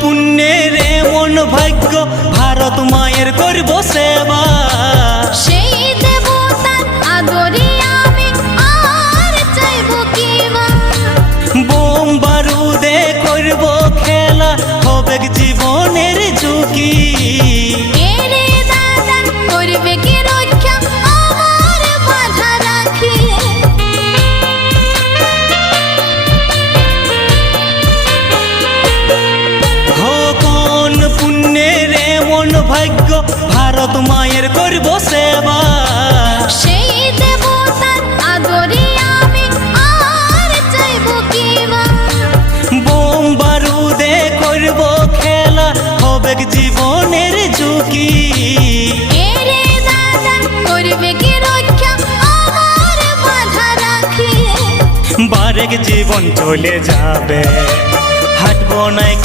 পুণ্যের এমন ভাগ্য, ভারত মায়ের করব সেবা। সেই দেবতার আদরে আমি আর চাইব কি বা। বোম বারুদে করব খেলা, হবে জীবনের ঝুঁকি। এরে দাদা করবে কি রক্ষা আমার বাধা রাখি। কোন পুণ্যের এমন ভাগ্য, ভারত মায়ের করব সেবা। সেই দেবতার আদরে আমি আর চাইব কি বা। বোম বারুদে করব খেলা, হবে জীবনের ঝুঁকি। এরে দাদা করবে কি রক্ষা আমার বাধা রাখি। বারেক জীবন চলে যাবে, হাঁটবো নাই।